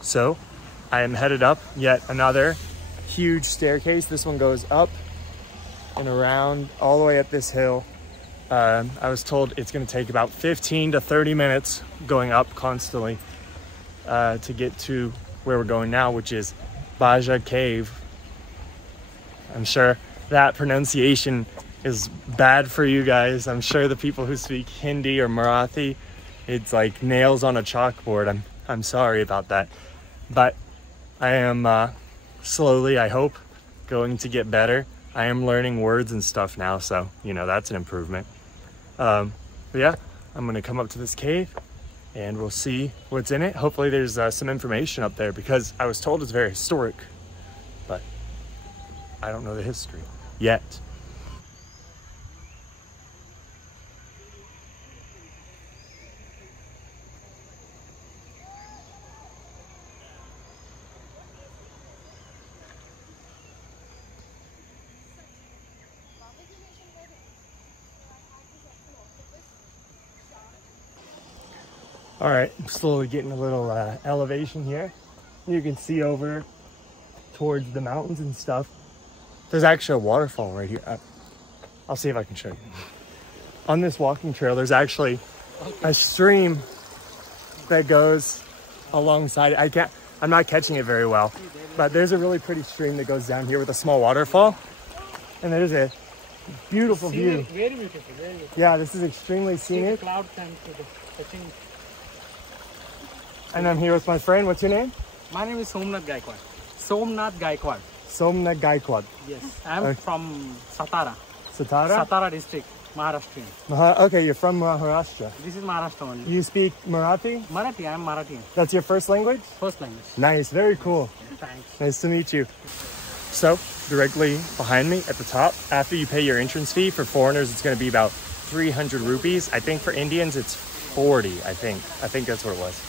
So I am headed up yet another huge staircase. This one goes up and around all the way up this hill. I was told it's going to take about 15 to 30 minutes going up constantly to get to where we're going now, which is Baja Cave. I'm sure that pronunciation is bad for you guys. I'm sure the people who speak Hindi or Marathi, it's like nails on a chalkboard. I'm sorry about that. But I am slowly, I hope, going to get better. I am learning words and stuff now, so, you know, that's an improvement. But yeah, I'm gonna come up to this cave and we'll see what's in it. Hopefully there's some information up there, because I was told it's very historic, but I don't know the history yet. All right, I'm slowly getting a little elevation here. You can see over towards the mountains and stuff. There's actually a waterfall right here. I'll see if I can show you. On this walking trail, there's actually a stream that goes alongside. I'm not catching it very well, but there's a really pretty stream that goes down here with a small waterfall. And there's a beautiful view. Very beautiful, very beautiful. Yeah, this is extremely scenic. See the clouds and touching. And I'm here with my friend. What's your name? My name is Somnath Gaikwad. Somnath Gaikwad. Somnath Gaikwad. Yes, I'm from Satara. Satara? Satara district, Maharashtra. Okay, you're from Maharashtra. This is Maharashtra only. You speak Marathi? Marathi, I'm Marathi. That's your first language? First language. Nice, very cool. Thanks. Nice to meet you. So, directly behind me at the top, after you pay your entrance fee, for foreigners, it's going to be about 300 rupees. I think for Indians, it's 40, I think. I think that's what it was.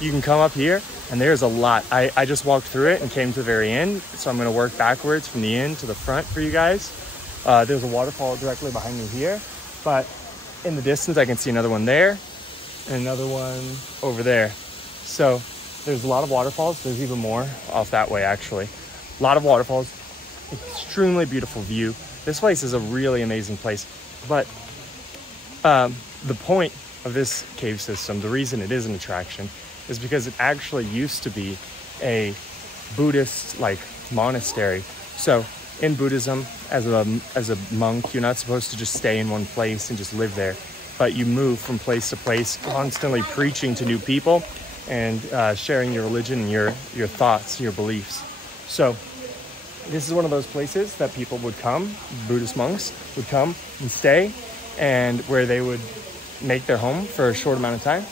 You can come up here, and there's a lot. I just walked through it and came to the very end, so I'm going to work backwards from the end to the front for you guys. There's a waterfall directly behind me here, but in the distance I can see another one there and another one over there. So there's a lot of waterfalls. There's even more off that way, actually. A lot of waterfalls, extremely beautiful view. This place is a really amazing place, but the point of this cave system, the reason it is an attraction, is because it actually used to be a Buddhist like monastery. So in Buddhism, as a monk, you're not supposed to just stay in one place and just live there, but you move from place to place, constantly preaching to new people and sharing your religion and your thoughts, your beliefs. So this is one of those places that people would come, Buddhist monks would come and stay, and where they would make their home for a short amount of time.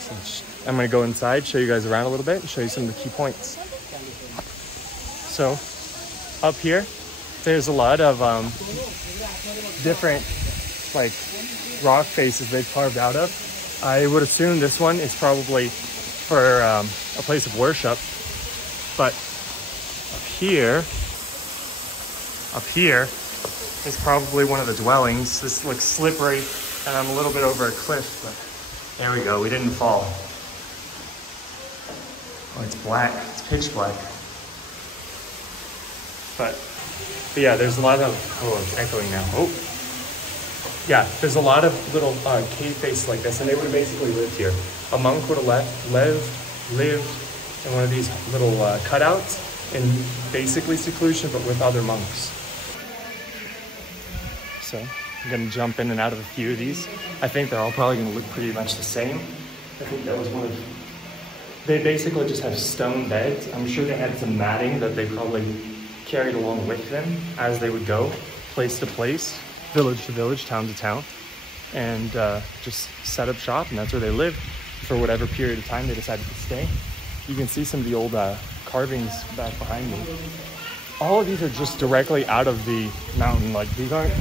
So I'm going to go inside, show you guys around a little bit, and show you some of the key points. So up here, there's a lot of different like rock faces they've carved out of. I would assume this one is probably for a place of worship, but up here is probably one of the dwellings. This looks slippery, and I'm a little bit over a cliff, but there we go, we didn't fall. Oh, it's black, it's pitch black. But yeah, there's a lot of, oh, it's echoing now. Oh, yeah, there's a lot of little cave faces like this, and they would have basically lived here. A monk would have lived in one of these little cutouts in basically seclusion, but with other monks. So I'm gonna jump in and out of a few of these. I think they're all probably gonna look pretty much the same. I think that was one of, they basically just have stone beds. I'm sure they had some matting that they probably carried along with them as they would go place to place, village to village, town to town, and just set up shop, and that's where they lived for whatever period of time they decided to stay. You can see some of the old carvings back behind me. All of these are just directly out of the mountain. Like, these aren't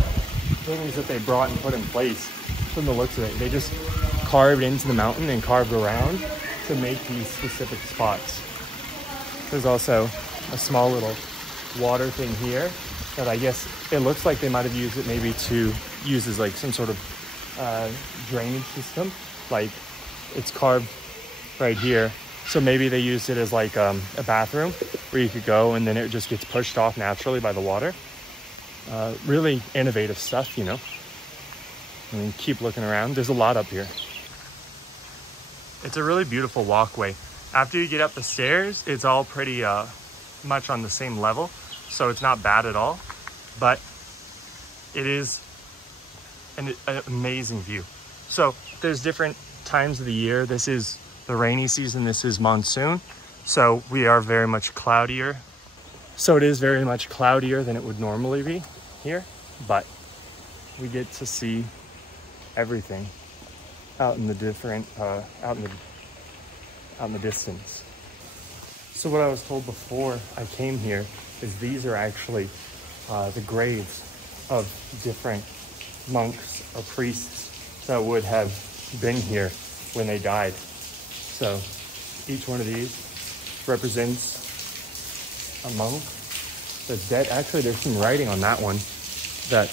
things that they brought and put in place from the looks of it. They just carved into the mountain and carved around to make these specific spots. There's also a small little water thing here that I guess it looks like they might have used it maybe to use as like some sort of drainage system. Like, it's carved right here So maybe they used it as like a bathroom where you could go and then it just gets pushed off naturally by the water. Really innovative stuff, you know. I mean, keep looking around. There's a lot up here. It's a really beautiful walkway. After you get up the stairs, it's all pretty much on the same level. So it's not bad at all. But it is an amazing view. So there's different times of the year. This is the rainy season. This is monsoon. So we are very much cloudier. So it is very much cloudier than it would normally be here. But we get to see everything out in the different out in the distance. So what I was told before I came here is these are actually the graves of different monks or priests that would have been here when they died. So each one of these represents a monk that's dead. Actually, there's some writing on that one that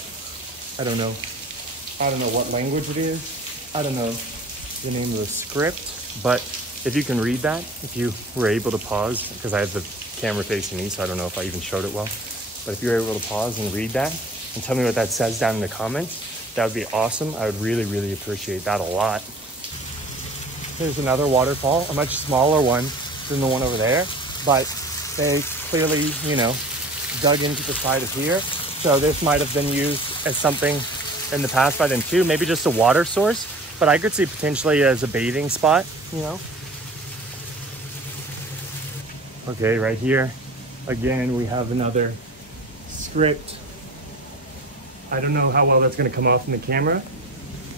I don't know what language it is. I don't know the name of the script, but if you can read that, if you were able to pause, because I have the camera facing me, so I don't know if I even showed it well, but if you're able to pause and read that and tell me what that says down in the comments, that would be awesome. I would really, really appreciate that a lot. There's another waterfall, a much smaller one than the one over there, but they clearly, you know, dug into the side of here. So this might have been used as something in the past by them too, maybe just a water source, but I could see potentially as a bathing spot, you know. Okay, right here, again, we have another script. I don't know how well that's gonna come off in the camera,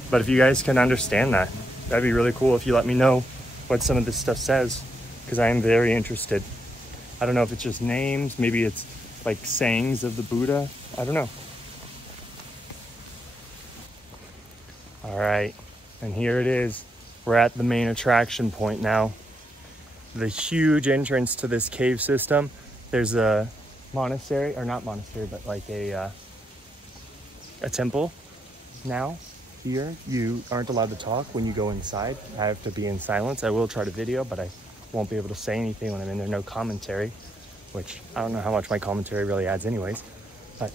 but if you guys can understand that, that'd be really cool if you let me know what some of this stuff says, because I am very interested. I don't know if it's just names, maybe it's like sayings of the Buddha, I don't know. All right, and here it is. We're at the main attraction point now. The huge entrance to this cave system. There's a monastery, or not monastery, but like a temple now. Here, you aren't allowed to talk when you go inside. I have to be in silence. I will try to video, but I won't be able to say anything when I'm in there. No commentary, which I don't know how much my commentary really adds anyways, but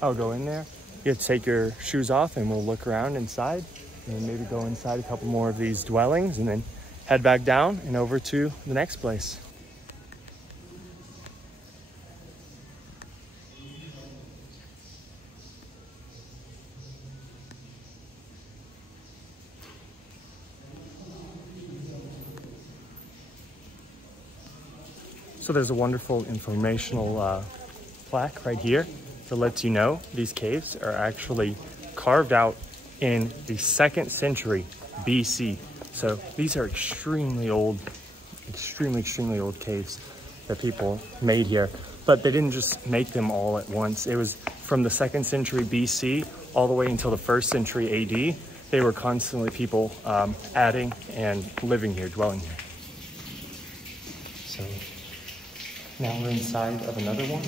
I'll go in there. You have to take your shoes off and we'll look around inside and maybe go inside a couple more of these dwellings and then head back down and over to the next place. So there's a wonderful informational plaque right here that lets you know these caves are actually carved out in the 2nd century BC. So these are extremely old caves that people made here. But they didn't just make them all at once. It was from the 2nd century BC all the way until the 1st century AD. They were constantly people adding and living here, dwelling here. So now we're inside of another one.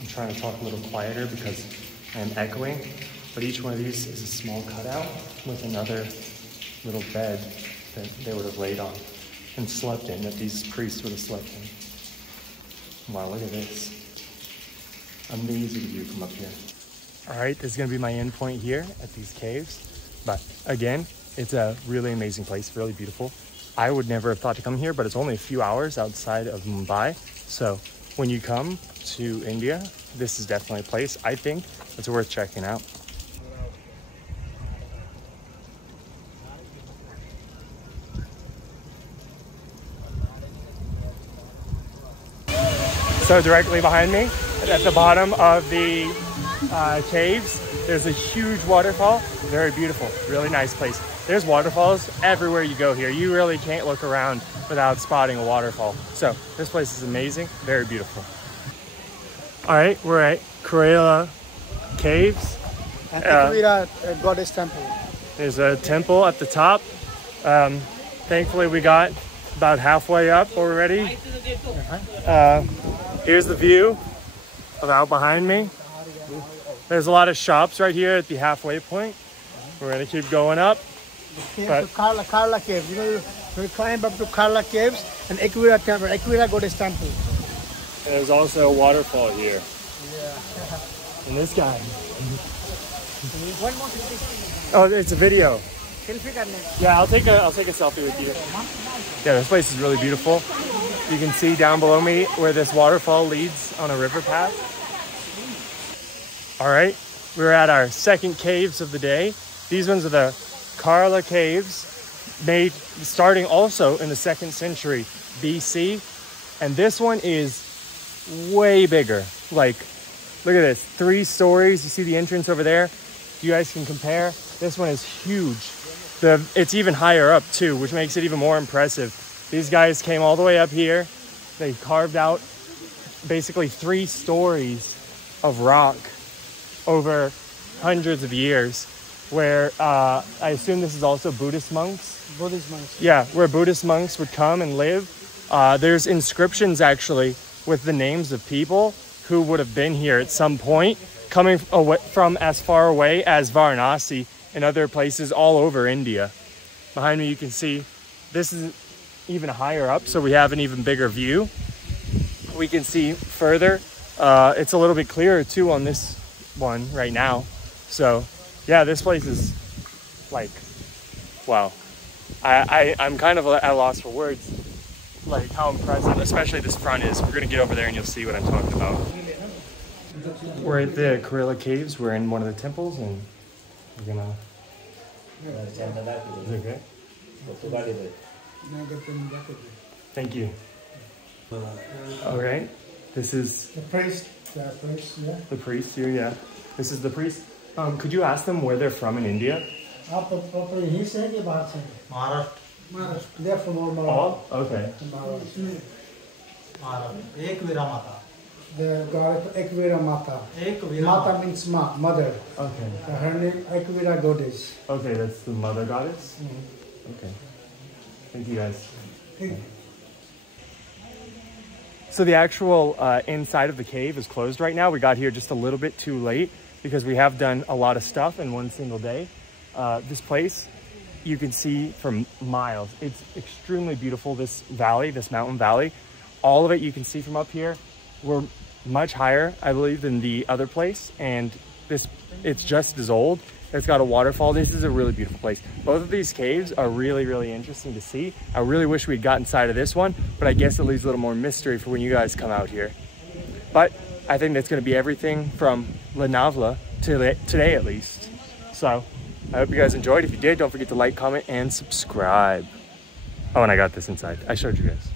I'm trying to talk a little quieter because I am echoing, but each one of these is a small cutout with another little bed that they would have laid on and slept in, that these priests would have slept in. Wow, look at this. Amazing view from up here. All right, this is gonna be my end point here at these caves. But again, it's a really amazing place, really beautiful. I would never have thought to come here, but it's only a few hours outside of Mumbai. So when you come to India, this is definitely a place I think it's worth checking out. So directly behind me, at the bottom of the caves, there's a huge waterfall. Very beautiful, really nice place. There's waterfalls everywhere you go here. You really can't look around without spotting a waterfall. So this place is amazing, very beautiful. All right, we're at Kerala Caves. And a goddess temple. There's a temple at the top. Thankfully, we got about halfway up already. Here's the view of out behind me. There's a lot of shops right here at the halfway point. We're gonna keep going up. Kerala Cave. You know, We climb up to Karla Caves and Equira Temple, Equira Goddess Temple. And there's also a waterfall here. Yeah. And this guy. One more selfie. Oh, it's a video. Selfie karne. Yeah, I'll take a selfie with you. Yeah, this place is really beautiful. You can see down below me where this waterfall leads on a river path. All right, we're at our second caves of the day. These ones are the Karla Caves, made starting also in the 2nd century BC. And this one is way bigger. Like, look at this, 3 stories. You see the entrance over there? You guys can compare. This one is huge. It's even higher up too, which makes it even more impressive. These guys came all the way up here. They carved out basically 3 stories of rock over hundreds of years, where I assume this is also Buddhist monks. Buddhist monks. Yeah, where Buddhist monks would come and live. There's inscriptions actually with the names of people who would have been here at some point, coming from as far away as Varanasi and other places all over India. Behind me you can see this is even higher up, so we have an even bigger view. We can see further. It's a little bit clearer too on this one right now. So yeah, this place is like, wow. I'm kind of at a loss for words, like how impressive, especially this front is. We're gonna get over there and you'll see what I'm talking about. We're at the Karla Caves. We're in one of the temples and we're gonna... Is it okay? Thank you. All right. This is... The priest. The priest, yeah. The priest here, yeah. This is the priest. Could you ask them where they're from in India? Maharashtra. They're from Maharashtra. All? Okay. The god Equira Mata. Mata means mother. Okay. Her name Equira Goddess. Okay, that's the mother goddess? Okay. Thank you guys. So the actual inside of the cave is closed right now. We got here just a little bit too late because we have done a lot of stuff in one single day. This place, you can see for miles. It's extremely beautiful, this valley, this mountain valley. All of it you can see from up here. We're much higher, I believe, than the other place. And it's just as old. It's got a waterfall. This is a really beautiful place. Both of these caves are really, really interesting to see. I really wish we'd got inside of this one, but I guess it leaves a little more mystery for when you guys come out here. But I think that's gonna be everything from Lonavala to today at least. So I hope you guys enjoyed. If you did, don't forget to like, comment, and subscribe. Oh, and I got this inside. I showed you guys.